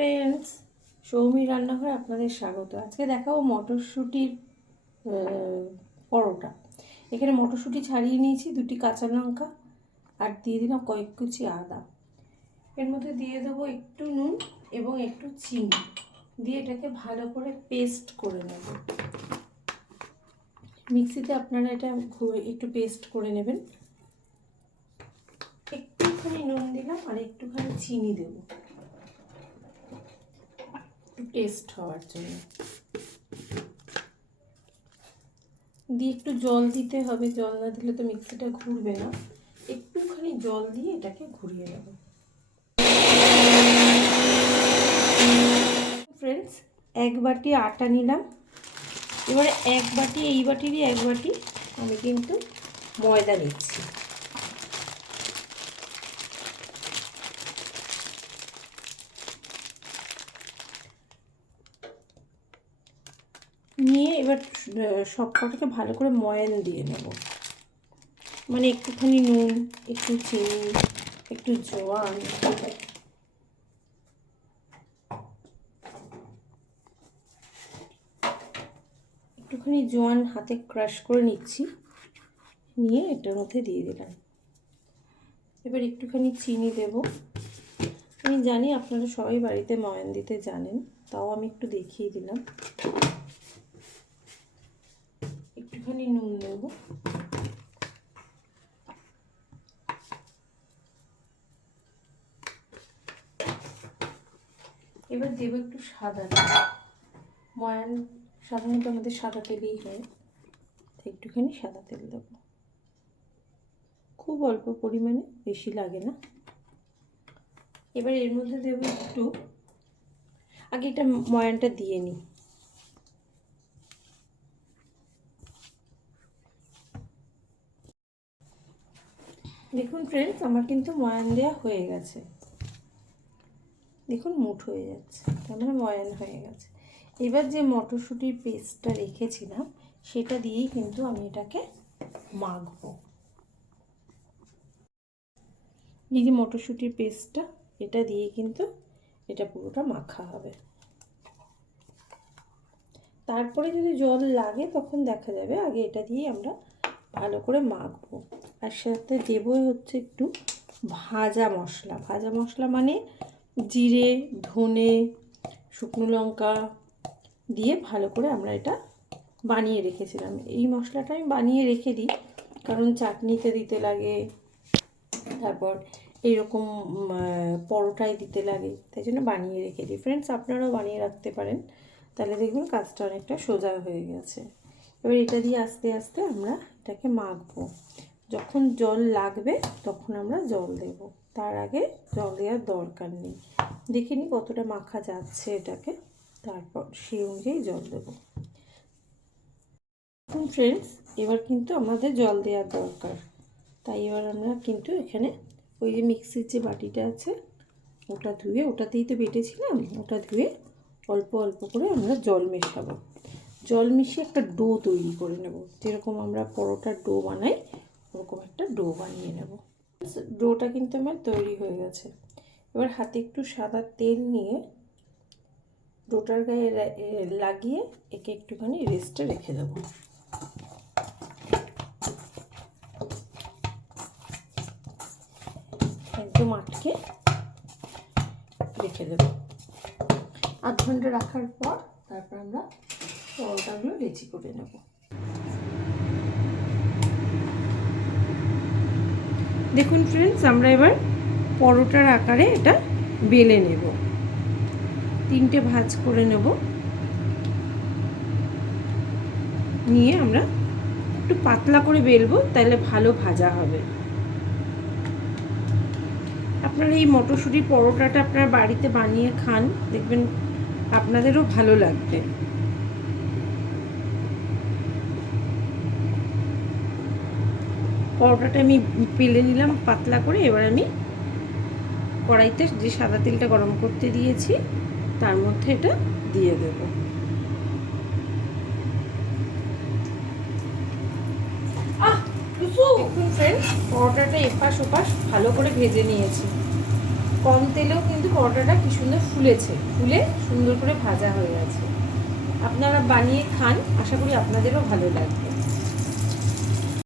Friends, Soumi রান্নাঘরে আপনাদের স্বাগত। আজকে দেখাবো মটরশুঁটির পরোটা। এখানে মটরশুঁটি ছাড়িয়ে নিয়েছি, 2টি কাঁচা লঙ্কা আর দিয়ে দিলাম কয়েক কুচি আদা। এর মধ্যে দিয়ে দেবো একটু নুন এবং একটু চিনি দিয়ে এটাকে ভালো করে পেস্ট করে নেব। মিক্সিতে আপনারা এটা একটু পেস্ট করে নেবেন। একটুখানি নুন দিলাম আর একটুখানি চিনি দেবো টেস্ট হওয়ার জন্য। দিয়ে একটু জল দিতে হবে, জল না দিলে তো মিক্সিটা ঘুরবে না। একটুখানি জল দিয়ে এটাকে ঘুরিয়ে নেব। ফ্রেন্ডস, 1 বাটি আটা নিলাম। এবারে 1 বাটি, এই বাটিরই 1 বাটি আমি কিন্তু ময়দা নিচ্ছি। নিয়ে এবার সব কটাকে ভালো করে ময়ান দিয়ে নেব। মানে একটুখানি নুন, একটু চিনি, একটু জোয়ান, একটুখানি জোয়ান হাতে ক্রাশ করে নিচ্ছি, নিয়ে এটার মধ্যে দিয়ে দিলাম। এবার একটুখানি চিনি দেব। আমি জানি আপনারা সবাই বাড়িতে ময়ান দিতে জানেন, তাও আমি একটু দেখিয়ে দিলাম। একটুখানি নুন দেব। এবার দেব একটু সাদা তেল। ময়ান সাধারণত আমাদের সাদা তেলেই হয়, একটুখানি সাদা তেল দেব। খুব অল্প পরিমাণে, বেশি লাগে না। এবার এর মধ্যে দেব একটু, আগে এটা ময়ানটা দিয়ে নিই। দেখুন ফ্রেন্ডস, আমার কিন্তু ময়ান দেওয়া হয়ে গেছে। দেখুন মুঠ হয়ে যাচ্ছে, তার মানে ময়ান হয়ে গেছে। এবার যে মটরশুঁটির পেস্টটা রেখেছিলাম সেটা দিয়েই কিন্তু আমি এটাকে মাখবো। এই যে মটরশুঁটির পেস্টটা, এটা দিয়ে কিন্তু এটা পুরোটা মাখা হবে। তারপরে যদি জল লাগে তখন দেখা যাবে, আগে এটা দিয়ে আমরা ভালো করে মাখবো। আর সাথে দেবই হচ্ছে একটু ভাজা মশলা। ভাজা মশলা মানে জিরে, ধনে, শুকনো লঙ্কা দিয়ে ভালো করে আমরা এটা বানিয়ে রেখেছিলাম। এই মশলাটা আমি বানিয়ে রেখে দিই, কারণ চাটনিতে দিতে লাগে, তারপর এইরকম পরোটায় দিতে লাগে, তাই জন্য বানিয়ে রেখে দিই। ফ্রেন্ডস, আপনারাও বানিয়ে রাখতে পারেন, তাহলে দেখুন কাজটা অনেকটা সোজা হয়ে গেছে। এবার এটা দিয়ে আস্তে আস্তে আমরা এটাকে মাখবো। যখন জল লাগবে তখন আমরা জল দেব, তার আগে জল দেওয়ার দরকার নেই। দেখে নিই কতটা মাখা যাচ্ছে এটাকে, তারপর সেই অনুযায়ী জল দেব। ফ্রেন্ডস, এবার কিন্তু আমাদের জল দেওয়ার দরকার, তাই এবার আমরা কিন্তু এখানে ওই যে মিক্সির যে বাটিটা আছে ওটা ধুয়ে, ওটাতেই তো বেটেছিলাম, ওটা ধুয়ে অল্প অল্প করে আমরা জল মেশাবো। জল মিশিয়ে একটা ডো তৈরি করে নেব, যেরকম আমরা পরোটার ডো বানাই ওরকম একটা ডো বানিয়ে নেব। ডোটা কিন্তু আমার তৈরি হয়ে গেছে। এবার হাতে একটু সাদা তেল নিয়ে ডোটার গায়ে লাগিয়ে একে একটুখানি রেস্টে রেখে দেবো। একদম আটকে রেখে দেবো। 8 ঘন্টা রাখার পর তারপর আমরা পরোটাগুলো লেচি করে নেব। দেখুন ফ্রেন্ডস, আমরা এবার পরোটার আকারে এটা বেলে নেব। 3টে ভাঁজ করে নেব, নিয়ে আমরা একটু পাতলা করে বেলবো, তাহলে ভালো ভাজা হবে। আপনারা এই মটরশুঁটির পরোটাটা আপনারা বাড়িতে বানিয়ে খান, দেখবেন আপনাদেরও ভালো লাগবে। পরোটাটা আমি পেলে নিলাম পাতলা করে। এবার আমি কড়াইতে যে সাদা তেলটা গরম করতে দিয়েছি তার মধ্যে এটা দিয়ে দেব। দেখুন ফ্রেন্ডস, পরোটাটা এপাশ ওপাশ ভালো করে ভেজে নিয়েছি। কম তেলেও কিন্তু পরোটাটা কি সুন্দর ফুলেছে, ফুলে সুন্দর করে ভাজা হয়ে গেছে। আপনারা বানিয়ে খান, আশা করি আপনাদেরও ভালো লাগবে।